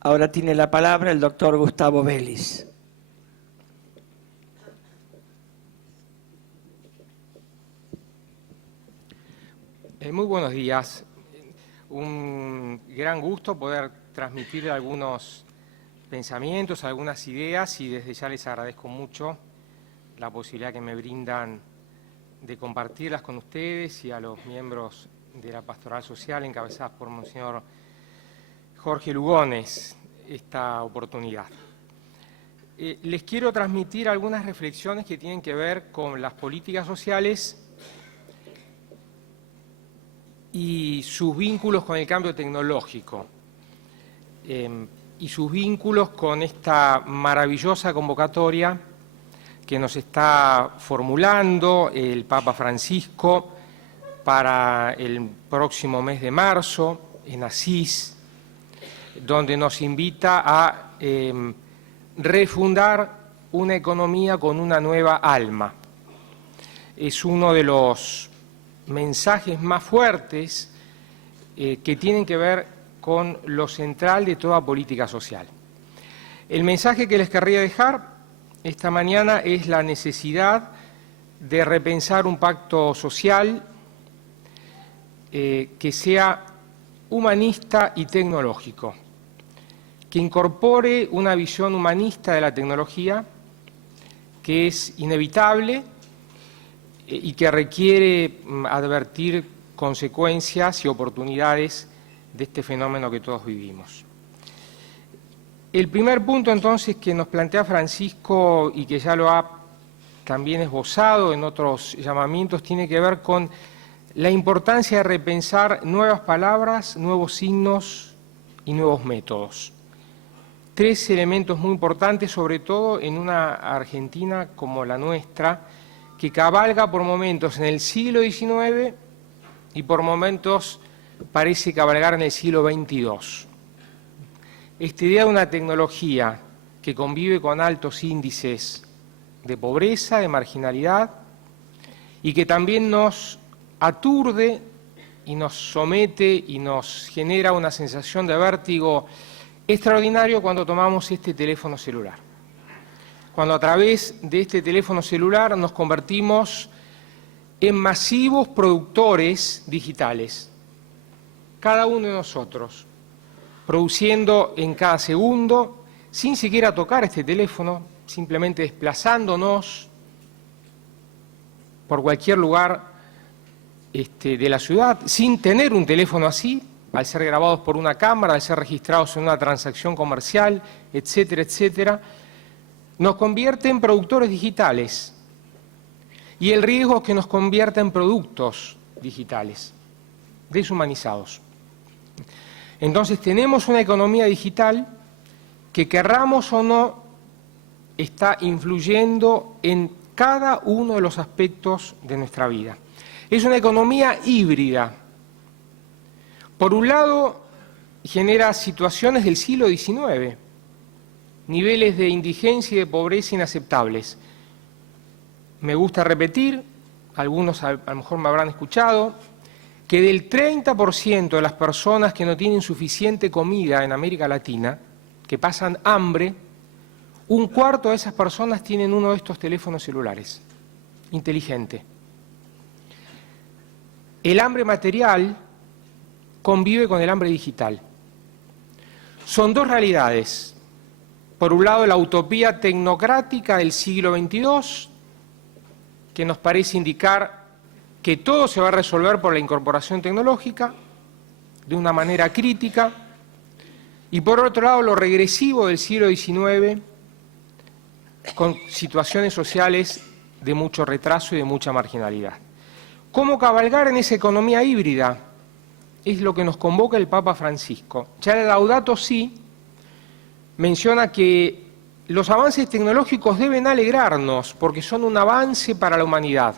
Ahora tiene la palabra el doctor Gustavo Vélez. Muy buenos días. Un gran gusto poder transmitir algunos pensamientos, algunas ideas, y desde ya les agradezco mucho la posibilidad que me brindan de compartirlas con ustedes y a los miembros de la Pastoral Social encabezadas por Monseñor Jorge Lugones esta oportunidad. Les quiero transmitir algunas reflexiones que tienen que ver con las políticas sociales y sus vínculos con el cambio tecnológico y sus vínculos con esta maravillosa convocatoria que nos está formulando el Papa Francisco para el próximo mes de marzo en Asís, donde nos invita a refundar una economía con una nueva alma. Es uno de los mensajes más fuertes que tienen que ver con lo central de toda política social. El mensaje que les querría dejar esta mañana es la necesidad de repensar un pacto social que sea humanista y tecnológico, que incorpore una visión humanista de la tecnología que es inevitable y que requiere advertir consecuencias y oportunidades de este fenómeno que todos vivimos. El primer punto, entonces, que nos plantea Francisco y que ya lo ha también esbozado en otros llamamientos, tiene que ver con la importancia de repensar nuevas palabras, nuevos signos y nuevos métodos. Tres elementos muy importantes, sobre todo en una Argentina como la nuestra, que cabalga por momentos en el siglo XIX y por momentos parece cabalgar en el siglo XXII. Esta idea de una tecnología que convive con altos índices de pobreza, de marginalidad, y que también nos aturde y nos somete y nos genera una sensación de vértigo extraordinario cuando tomamos este teléfono celular. Cuando a través de este teléfono celular nos convertimos en masivos productores digitales, cada uno de nosotros, produciendo en cada segundo, sin siquiera tocar este teléfono, simplemente desplazándonos por cualquier lugar de la ciudad, sin tener un teléfono así, al ser grabados por una cámara, al ser registrados en una transacción comercial, etcétera, etcétera, nos convierte en productores digitales. Y el riesgo es que nos convierta en productos digitales, deshumanizados. Entonces tenemos una economía digital que, querramos o no, está influyendo en cada uno de los aspectos de nuestra vida. Es una economía híbrida. Por un lado, genera situaciones del siglo XIX, niveles de indigencia y de pobreza inaceptables. Me gusta repetir, algunos a lo mejor me habrán escuchado, que del 30% de las personas que no tienen suficiente comida en América Latina, que pasan hambre, un cuarto de esas personas tienen uno de estos teléfonos celulares, inteligente. El hambre material convive con el hambre digital. Son dos realidades. Por un lado, la utopía tecnocrática del siglo XXII, que nos parece indicar que todo se va a resolver por la incorporación tecnológica, de una manera crítica, y por otro lado, lo regresivo del siglo XIX, con situaciones sociales de mucho retraso y de mucha marginalidad. ¿Cómo cabalgar en esa economía híbrida? Es lo que nos convoca el Papa Francisco. Ya el Laudato Si menciona que los avances tecnológicos deben alegrarnos porque son un avance para la humanidad,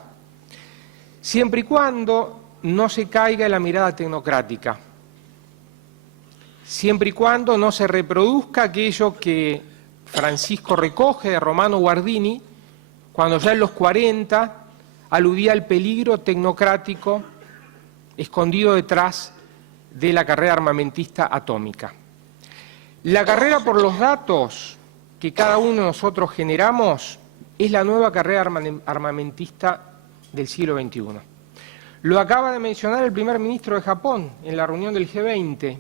siempre y cuando no se caiga en la mirada tecnocrática, siempre y cuando no se reproduzca aquello que Francisco recoge de Romano Guardini, cuando ya en los 40 aludía al peligro tecnocrático escondido detrás de la carrera armamentista atómica. La carrera por los datos que cada uno de nosotros generamos es la nueva carrera armamentista del siglo XXI. Lo acaba de mencionar el primer ministro de Japón en la reunión del G20,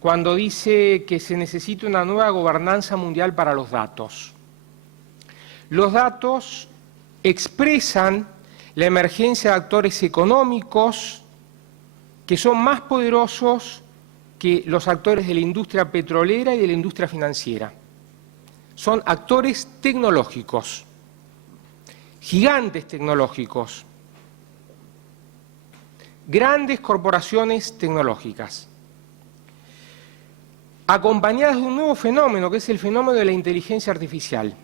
cuando dice que se necesita una nueva gobernanza mundial para los datos. Los datos expresan la emergencia de actores económicos que son más poderosos que los actores de la industria petrolera y de la industria financiera. Son actores tecnológicos, gigantes tecnológicos, grandes corporaciones tecnológicas, acompañadas de un nuevo fenómeno, que es el fenómeno de la inteligencia artificial.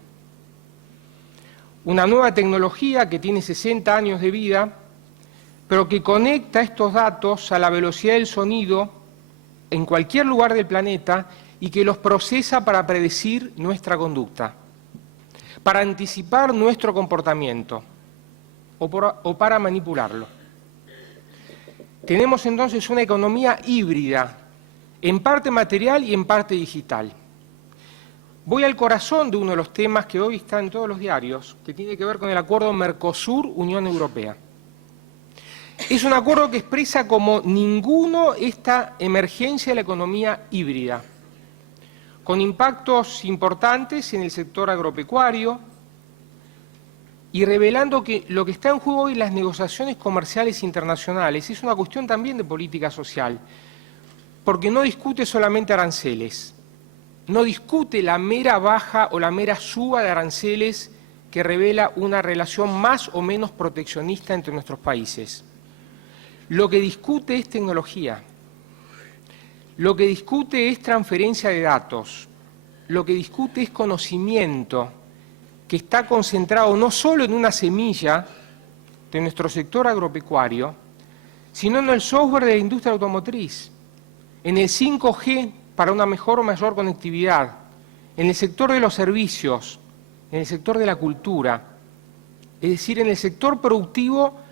Una nueva tecnología que tiene 60 años de vida, pero que conecta estos datos a la velocidad del sonido en cualquier lugar del planeta y que los procesa para predecir nuestra conducta, para anticipar nuestro comportamiento o para manipularlo. Tenemos entonces una economía híbrida, en parte material y en parte digital. Voy al corazón de uno de los temas que hoy está en todos los diarios, que tiene que ver con el acuerdo Mercosur-Unión Europea. Es un acuerdo que expresa como ninguno esta emergencia de la economía híbrida, con impactos importantes en el sector agropecuario y revelando que lo que está en juego hoy en las negociaciones comerciales internacionales es una cuestión también de política social, porque no discute solamente aranceles, no discute la mera baja o la mera suba de aranceles que revela una relación más o menos proteccionista entre nuestros países. Lo que discute es tecnología, lo que discute es transferencia de datos, lo que discute es conocimiento que está concentrado no solo en una semilla de nuestro sector agropecuario, sino en el software de la industria automotriz, en el 5G para una mejor o mayor conectividad, en el sector de los servicios, en el sector de la cultura, es decir, en el sector productivo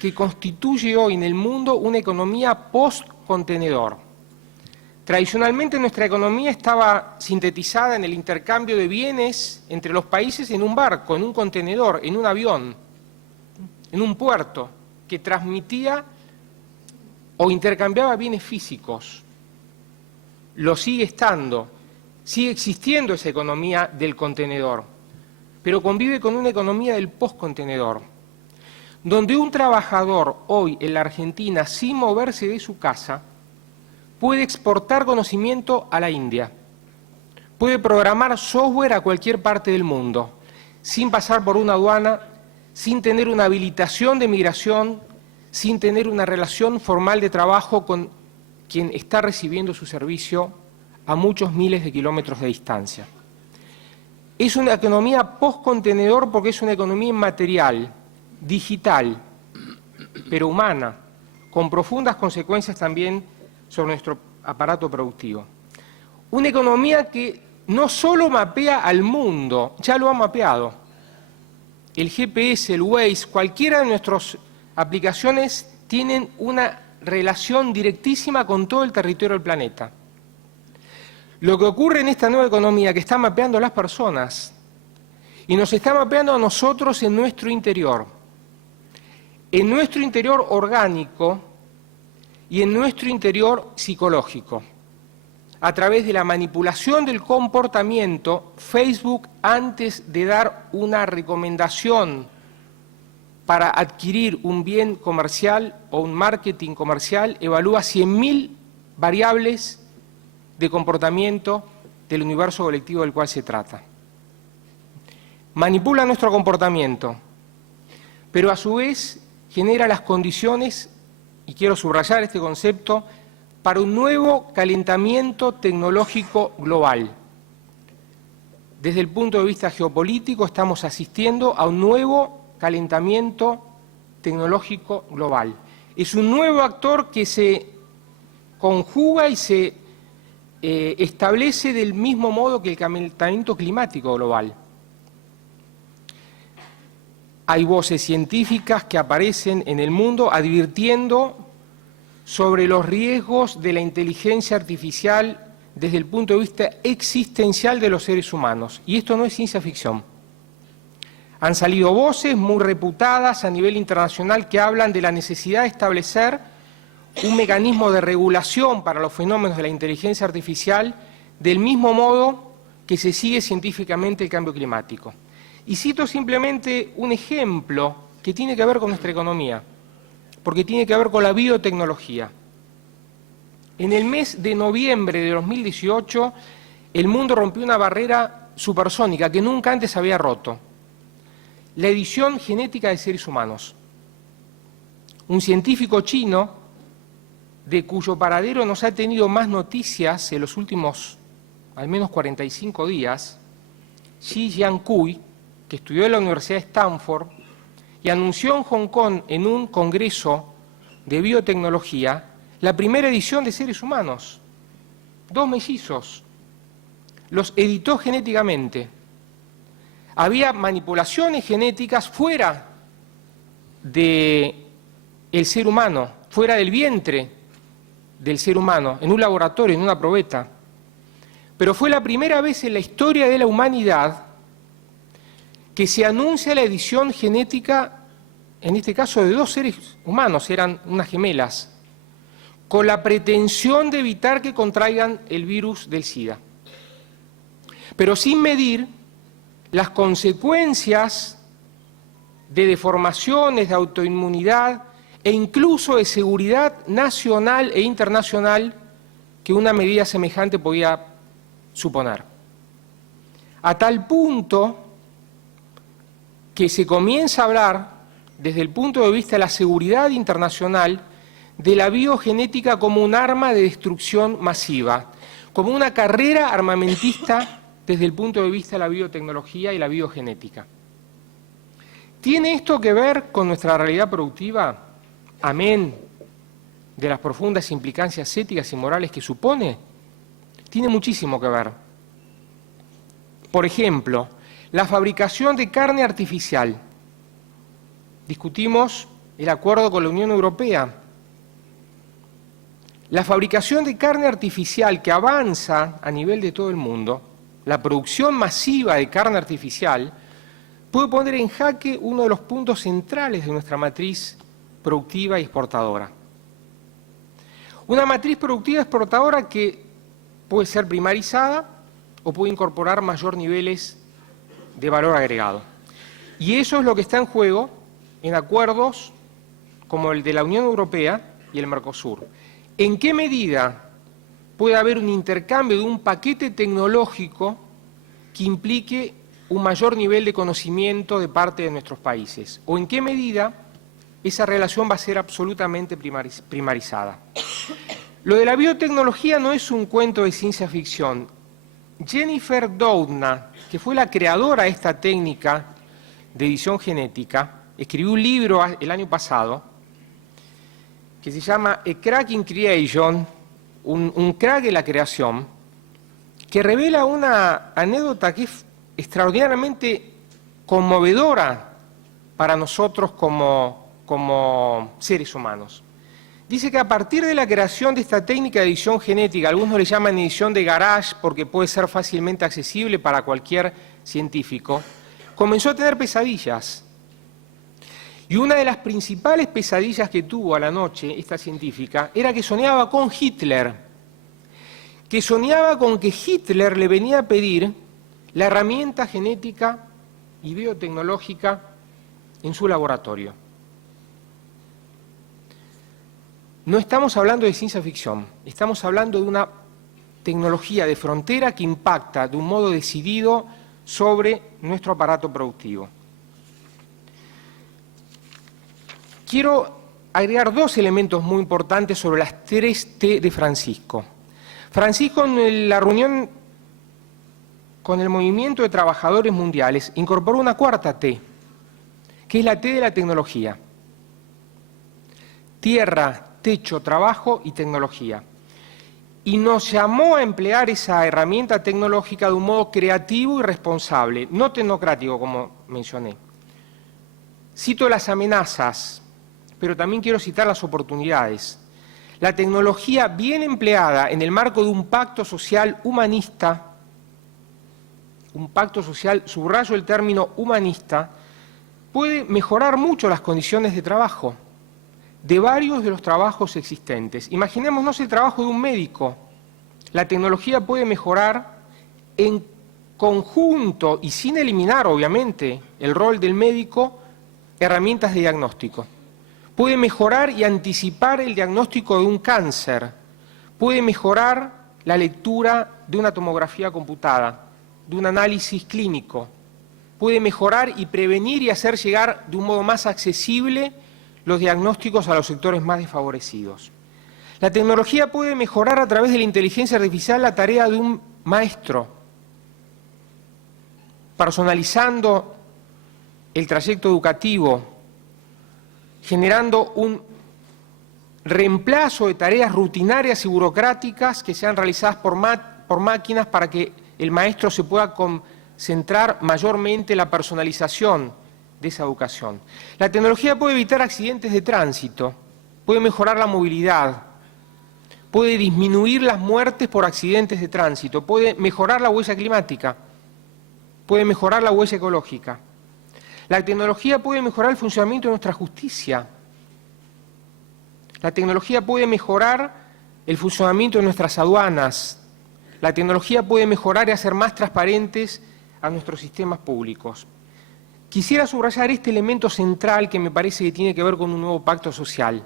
que constituye hoy en el mundo una economía post-contenedor. Tradicionalmente nuestra economía estaba sintetizada en el intercambio de bienes entre los países en un barco, en un contenedor, en un avión, en un puerto, que transmitía o intercambiaba bienes físicos. Lo sigue estando, sigue existiendo esa economía del contenedor, pero convive con una economía del post-contenedor, donde un trabajador hoy en la Argentina, sin moverse de su casa, puede exportar conocimiento a la India, puede programar software a cualquier parte del mundo, sin pasar por una aduana, sin tener una habilitación de migración, sin tener una relación formal de trabajo con quien está recibiendo su servicio a muchos miles de kilómetros de distancia. Es una economía post-contenedor porque es una economía inmaterial, digital, pero humana, con profundas consecuencias también sobre nuestro aparato productivo. Una economía que no solo mapea al mundo, ya lo ha mapeado. El GPS, el Waze, cualquiera de nuestras aplicaciones tienen una relación directísima con todo el territorio del planeta. Lo que ocurre en esta nueva economía que está mapeando a las personas y nos está mapeando a nosotros en nuestro interior orgánico y en nuestro interior psicológico. A través de la manipulación del comportamiento, Facebook, antes de dar una recomendación para adquirir un bien comercial o un marketing comercial, evalúa 100.000 variables de comportamiento del universo colectivo del cual se trata. Manipula nuestro comportamiento, pero a su vez genera las condiciones, y quiero subrayar este concepto, para un nuevo calentamiento tecnológico global. Desde el punto de vista geopolítico estamos asistiendo a un nuevo calentamiento tecnológico global. Es un nuevo actor que se conjuga y se establece del mismo modo que el calentamiento climático global. Hay voces científicas que aparecen en el mundo advirtiendo sobre los riesgos de la inteligencia artificial desde el punto de vista existencial de los seres humanos. Y esto no es ciencia ficción. Han salido voces muy reputadas a nivel internacional que hablan de la necesidad de establecer un mecanismo de regulación para los fenómenos de la inteligencia artificial del mismo modo que se sigue científicamente el cambio climático. Y cito simplemente un ejemplo que tiene que ver con nuestra economía, porque tiene que ver con la biotecnología. En el mes de noviembre de 2018, el mundo rompió una barrera supersónica que nunca antes había roto: la edición genética de seres humanos. Un científico chino, de cuyo paradero nos ha tenido más noticias en los últimos al menos 45 días, Xi Jiankui, que estudió en la Universidad de Stanford y anunció en Hong Kong en un congreso de biotecnología la primera edición de seres humanos. 2 mellizos. Los editó genéticamente. Había manipulaciones genéticas fuera del ser humano, fuera del vientre del ser humano, en un laboratorio, en una probeta. Pero fue la primera vez en la historia de la humanidad que se anuncia la edición genética, en este caso de 2 seres humanos, eran unas gemelas, con la pretensión de evitar que contraigan el virus del SIDA, pero sin medir las consecuencias de deformaciones, de autoinmunidad e incluso de seguridad nacional e internacional que una medida semejante podía suponer. A tal punto que se comienza a hablar, desde el punto de vista de la seguridad internacional, de la biogenética como un arma de destrucción masiva, como una carrera armamentista desde el punto de vista de la biotecnología y la biogenética. ¿Tiene esto que ver con nuestra realidad productiva, amén de las profundas implicancias éticas y morales que supone? Tiene muchísimo que ver. Por ejemplo, la fabricación de carne artificial. Discutimos el acuerdo con la Unión Europea. La fabricación de carne artificial que avanza a nivel de todo el mundo, la producción masiva de carne artificial, puede poner en jaque uno de los puntos centrales de nuestra matriz productiva y exportadora. Una matriz productiva exportadora que puede ser primarizada o puede incorporar mayor niveles de valor agregado. Y eso es lo que está en juego en acuerdos como el de la Unión Europea y el Mercosur. ¿En qué medida puede haber un intercambio de un paquete tecnológico que implique un mayor nivel de conocimiento de parte de nuestros países? ¿O en qué medida esa relación va a ser absolutamente primarizada? Lo de la biotecnología no es un cuento de ciencia ficción. Jennifer Doudna, que fue la creadora de esta técnica de edición genética, escribió un libro el año pasado que se llama A Crack in Creation, un crack en la creación, que revela una anécdota que es extraordinariamente conmovedora para nosotros como seres humanos. Dice que a partir de la creación de esta técnica de edición genética, algunos le llaman edición de garage porque puede ser fácilmente accesible para cualquier científico, comenzó a tener pesadillas. Y una de las principales pesadillas que tuvo a la noche esta científica era que soñaba con Hitler, que soñaba con que Hitler le venía a pedir la herramienta genética y biotecnológica en su laboratorio. No estamos hablando de ciencia ficción, estamos hablando de una tecnología de frontera que impacta de un modo decidido sobre nuestro aparato productivo. Quiero agregar 2 elementos muy importantes sobre las 3 T de Francisco. Francisco, en la reunión con el Movimiento de Trabajadores Mundiales, incorporó una 4ª T, que es la T de la tecnología. Tierra, techo, trabajo y tecnología. Y nos llamó a emplear esa herramienta tecnológica de un modo creativo y responsable, no tecnocrático, como mencioné. Cito las amenazas, pero también quiero citar las oportunidades. La tecnología bien empleada en el marco de un pacto social humanista, un pacto social, subrayo el término humanista, puede mejorar mucho las condiciones de trabajo de varios de los trabajos existentes. Imaginémonos el trabajo de un médico. La tecnología puede mejorar en conjunto y sin eliminar, obviamente, el rol del médico, herramientas de diagnóstico. Puede mejorar y anticipar el diagnóstico de un cáncer. Puede mejorar la lectura de una tomografía computada, de un análisis clínico. Puede mejorar y prevenir y hacer llegar de un modo más accesible los diagnósticos a los sectores más desfavorecidos. La tecnología puede mejorar a través de la inteligencia artificial la tarea de un maestro, personalizando el trayecto educativo, generando un reemplazo de tareas rutinarias y burocráticas que sean realizadas por máquinas para que el maestro se pueda concentrar mayormente en la personalización de esa educación. La tecnología puede evitar accidentes de tránsito, puede mejorar la movilidad, puede disminuir las muertes por accidentes de tránsito, puede mejorar la huella climática, puede mejorar la huella ecológica. La tecnología puede mejorar el funcionamiento de nuestra justicia. La tecnología puede mejorar el funcionamiento de nuestras aduanas. La tecnología puede mejorar y hacer más transparentes a nuestros sistemas públicos. Quisiera subrayar este elemento central que me parece que tiene que ver con un nuevo pacto social.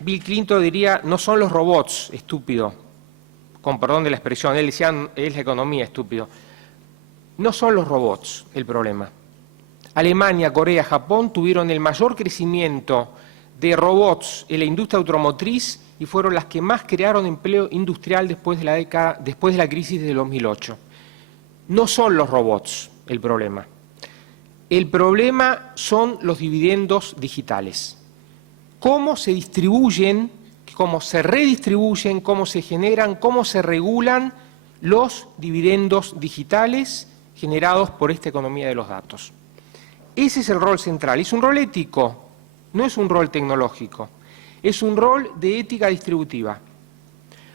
Bill Clinton diría, no son los robots, estúpido, con perdón de la expresión, él decía, es la economía, estúpido. No son los robots el problema. Alemania, Corea, Japón tuvieron el mayor crecimiento de robots en la industria automotriz y fueron las que más crearon empleo industrial después de la crisis de 2008. No son los robots el problema. El problema son los dividendos digitales. Cómo se distribuyen, cómo se redistribuyen, cómo se generan, cómo se regulan los dividendos digitales generados por esta economía de los datos. Ese es el rol central. Es un rol ético, no es un rol tecnológico. Es un rol de ética distributiva.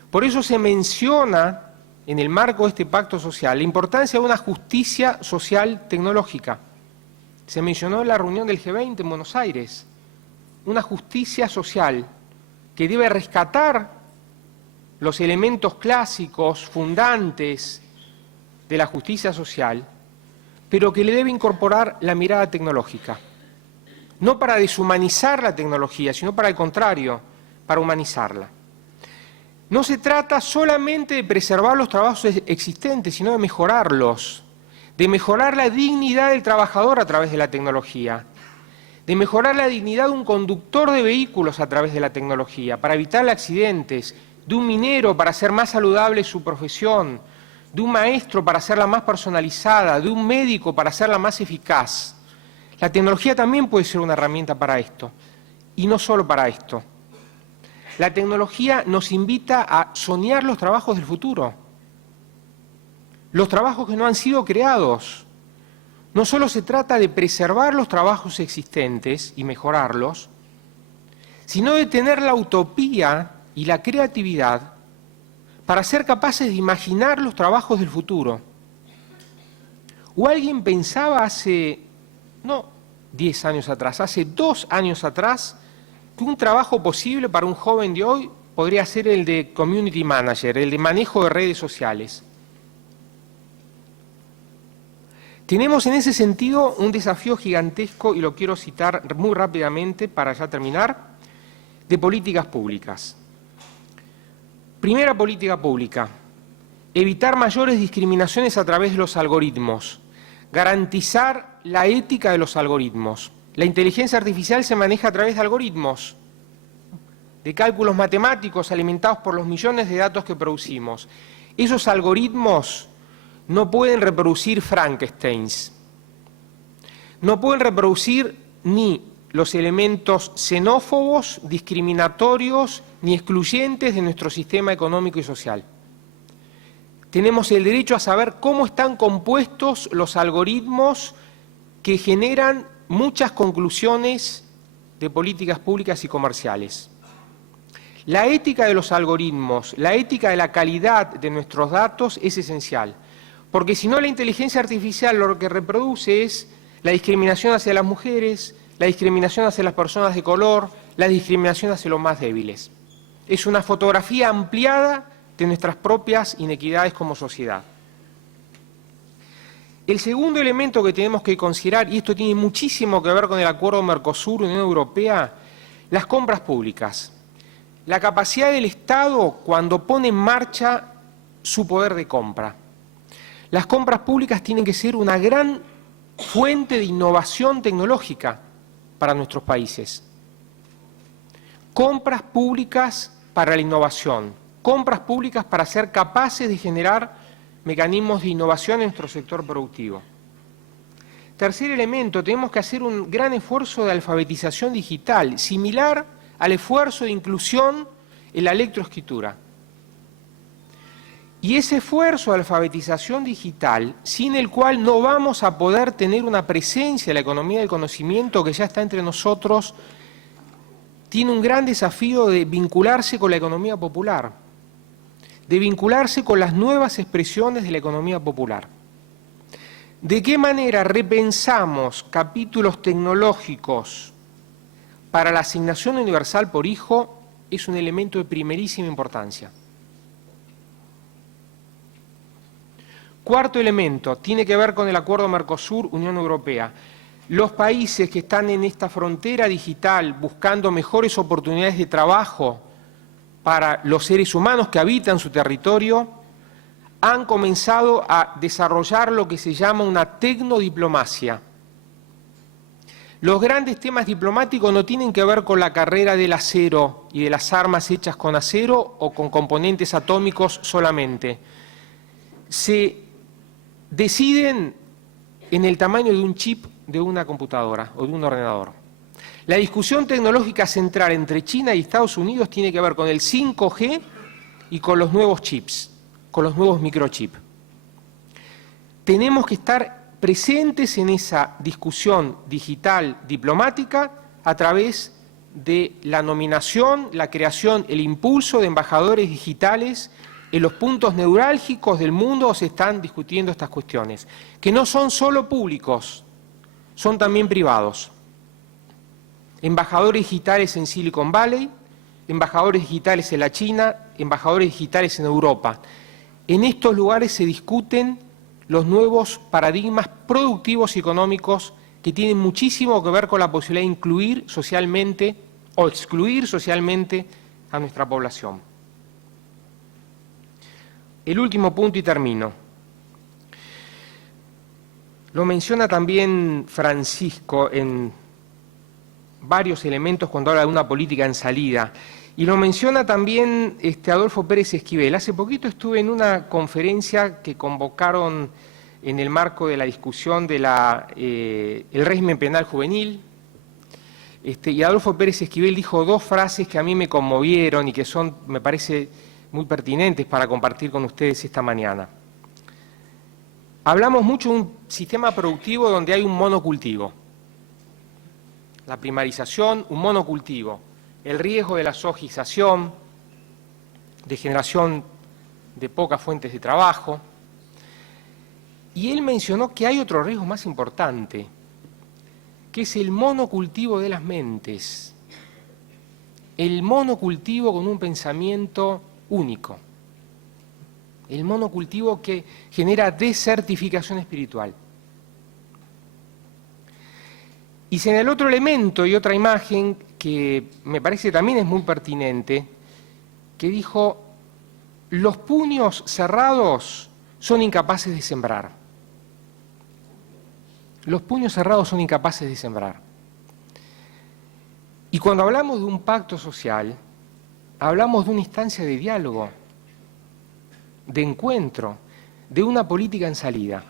Por eso se menciona en el marco de este pacto social la importancia de una justicia social tecnológica. Se mencionó en la reunión del G20 en Buenos Aires, una justicia social que debe rescatar los elementos clásicos, fundantes de la justicia social, pero que le debe incorporar la mirada tecnológica. No para deshumanizar la tecnología, sino para el contrario, para humanizarla. No se trata solamente de preservar los trabajos existentes, sino de mejorarlos, de mejorar la dignidad del trabajador a través de la tecnología, de mejorar la dignidad de un conductor de vehículos a través de la tecnología, para evitar accidentes, de un minero para hacer más saludable su profesión, de un maestro para hacerla más personalizada, de un médico para hacerla más eficaz. La tecnología también puede ser una herramienta para esto, y no solo para esto. La tecnología nos invita a soñar los trabajos del futuro, los trabajos que no han sido creados. No solo se trata de preservar los trabajos existentes y mejorarlos, sino de tener la utopía y la creatividad para ser capaces de imaginar los trabajos del futuro. ¿O alguien pensaba hace, no 10 años atrás, hace 2 años atrás, que un trabajo posible para un joven de hoy podría ser el de community manager, el de manejo de redes sociales? Tenemos en ese sentido un desafío gigantesco, y lo quiero citar muy rápidamente para ya terminar, de políticas públicas. Primera política pública, evitar mayores discriminaciones a través de los algoritmos, garantizar la ética de los algoritmos. La inteligencia artificial se maneja a través de algoritmos, de cálculos matemáticos alimentados por los millones de datos que producimos. Esos algoritmos no pueden reproducir Frankensteins, no pueden reproducir ni los elementos xenófobos, discriminatorios, ni excluyentes de nuestro sistema económico y social. Tenemos el derecho a saber cómo están compuestos los algoritmos que generan muchas conclusiones de políticas públicas y comerciales. La ética de los algoritmos, la ética de la calidad de nuestros datos es esencial, porque si no la inteligencia artificial lo que reproduce es la discriminación hacia las mujeres, la discriminación hacia las personas de color, la discriminación hacia los más débiles. Es una fotografía ampliada de nuestras propias inequidades como sociedad. El segundo elemento que tenemos que considerar, y esto tiene muchísimo que ver con el acuerdo Mercosur-Unión Europea, las compras públicas. La capacidad del Estado cuando pone en marcha su poder de compra. Las compras públicas tienen que ser una gran fuente de innovación tecnológica para nuestros países. Compras públicas para la innovación, compras públicas para ser capaces de generar mecanismos de innovación en nuestro sector productivo. Tercer elemento, tenemos que hacer un gran esfuerzo de alfabetización digital, similar al esfuerzo de inclusión en la lectoescritura. Y ese esfuerzo de alfabetización digital, sin el cual no vamos a poder tener una presencia en la economía del conocimiento que ya está entre nosotros, tiene un gran desafío de vincularse con la economía popular, de vincularse con las nuevas expresiones de la economía popular. ¿De qué manera repensamos capítulos tecnológicos para la asignación universal por hijo? Es un elemento de primerísima importancia. Cuarto elemento, tiene que ver con el acuerdo Mercosur-Unión Europea. Los países que están en esta frontera digital buscando mejores oportunidades de trabajo para los seres humanos que habitan su territorio, han comenzado a desarrollar lo que se llama una tecnodiplomacia. Los grandes temas diplomáticos no tienen que ver con la carrera del acero y de las armas hechas con acero o con componentes atómicos solamente. Se deciden en el tamaño de un chip de una computadora o de un ordenador. La discusión tecnológica central entre China y Estados Unidos tiene que ver con el 5G y con los nuevos chips, con los nuevos microchips. Tenemos que estar presentes en esa discusión digital diplomática a través de la nominación, la creación, el impulso de embajadores digitales. En los puntos neurálgicos del mundo se están discutiendo estas cuestiones, que no son solo públicos, son también privados. Embajadores digitales en Silicon Valley, embajadores digitales en la China, embajadores digitales en Europa. En estos lugares se discuten los nuevos paradigmas productivos y económicos que tienen muchísimo que ver con la posibilidad de incluir socialmente o excluir socialmente a nuestra población. El último punto y termino. Lo menciona también Francisco en varios elementos cuando habla de una política en salida. Y lo menciona también Adolfo Pérez Esquivel. Hace poquito estuve en una conferencia que convocaron en el marco de la discusión de el régimen penal juvenil. Y Adolfo Pérez Esquivel dijo dos frases que a mí me conmovieron y que son, me parece, muy pertinentes para compartir con ustedes esta mañana. Hablamos mucho de un sistema productivo donde hay un monocultivo. La primarización, un monocultivo. El riesgo de la zoización, de generación de pocas fuentes de trabajo. Y él mencionó que hay otro riesgo más importante, que es el monocultivo de las mentes. El monocultivo con un pensamiento único. El monocultivo que genera desertificación espiritual. Y señaló otro elemento y otra imagen que me parece también es muy pertinente, que dijo, los puños cerrados son incapaces de sembrar. Los puños cerrados son incapaces de sembrar. Y cuando hablamos de un pacto social, hablamos de una instancia de diálogo, de encuentro, de una política en salida,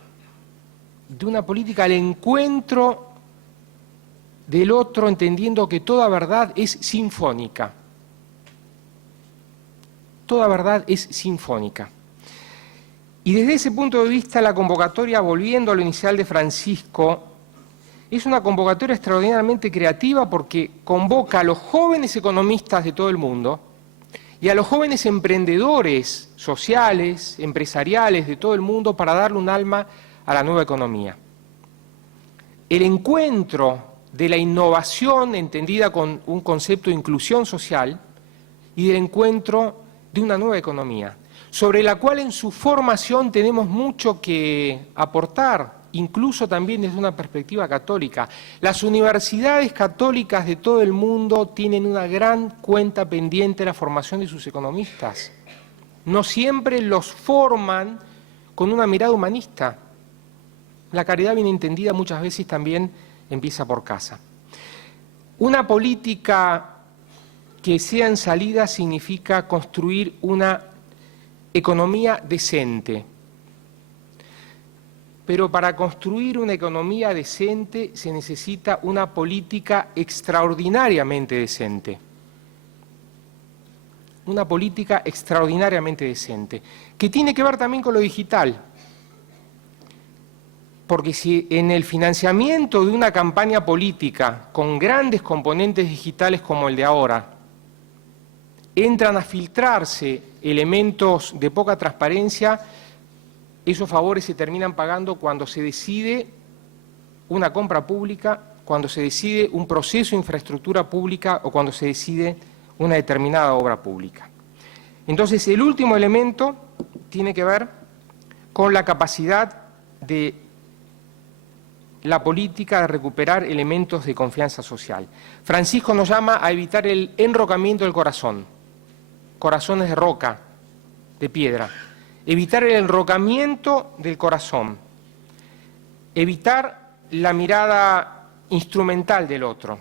de una política al encuentro del otro, entendiendo que toda verdad es sinfónica. Toda verdad es sinfónica. Y desde ese punto de vista, la convocatoria, volviendo a lo inicial de Francisco, es una convocatoria extraordinariamente creativa porque convoca a los jóvenes economistas de todo el mundo, y a los jóvenes emprendedores sociales, empresariales de todo el mundo para darle un alma a la nueva economía. El encuentro de la innovación entendida con un concepto de inclusión social y del encuentro de una nueva economía, sobre la cual en su formación tenemos mucho que aportar, incluso también desde una perspectiva católica. Las universidades católicas de todo el mundo tienen una gran cuenta pendiente de la formación de sus economistas. No siempre los forman con una mirada humanista. La caridad bien entendida muchas veces también empieza por casa. Una política que sea en salida significa construir una economía decente. Pero para construir una economía decente se necesita una política extraordinariamente decente. Una política extraordinariamente decente, que tiene que ver también con lo digital. Porque si en el financiamiento de una campaña política con grandes componentes digitales como el de ahora, entran a filtrarse elementos de poca transparencia, esos favores se terminan pagando cuando se decide una compra pública, cuando se decide un proceso de infraestructura pública o cuando se decide una determinada obra pública. Entonces, el último elemento tiene que ver con la capacidad de la política de recuperar elementos de confianza social. Francisco nos llama a evitar el enrocamiento del corazón, corazones de roca, de piedra. Evitar el enrocamiento del corazón, evitar la mirada instrumental del otro.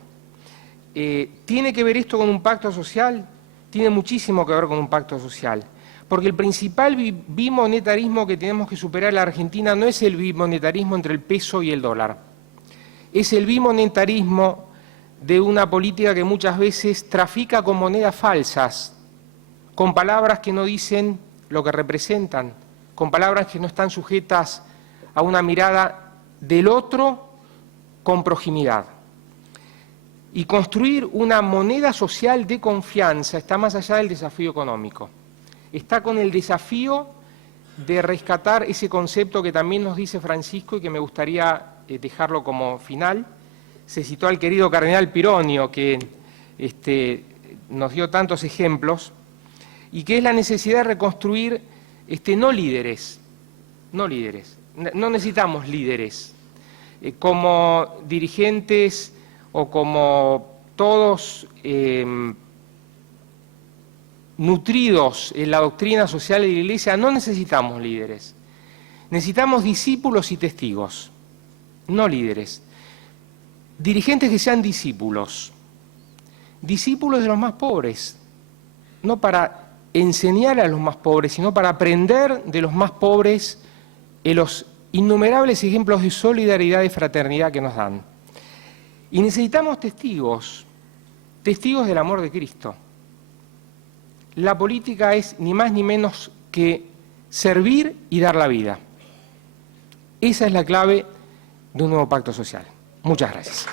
¿Tiene que ver esto con un pacto social? Tiene muchísimo que ver con un pacto social, porque el principal bimonetarismo que tenemos que superar en la Argentina no es el bimonetarismo entre el peso y el dólar, es el bimonetarismo de una política que muchas veces trafica con monedas falsas, con palabras que no dicen lo que representan, con palabras que no están sujetas a una mirada del otro con proximidad. Y construir una moneda social de confianza está más allá del desafío económico. Está con el desafío de rescatar ese concepto que también nos dice Francisco y que me gustaría dejarlo como final. Se citó al querido cardenal Pironio, que nos dio tantos ejemplos, y que es la necesidad de reconstruir no líderes. No necesitamos líderes. Como dirigentes o como todos nutridos en la doctrina social de la Iglesia, no necesitamos líderes. Necesitamos discípulos y testigos, no líderes. Dirigentes que sean discípulos. Discípulos de los más pobres, no para enseñar a los más pobres, sino para aprender de los más pobres en los innumerables ejemplos de solidaridad y fraternidad que nos dan. Y necesitamos testigos, testigos del amor de Cristo. La política es ni más ni menos que servir y dar la vida. Esa es la clave de un nuevo pacto social. Muchas gracias.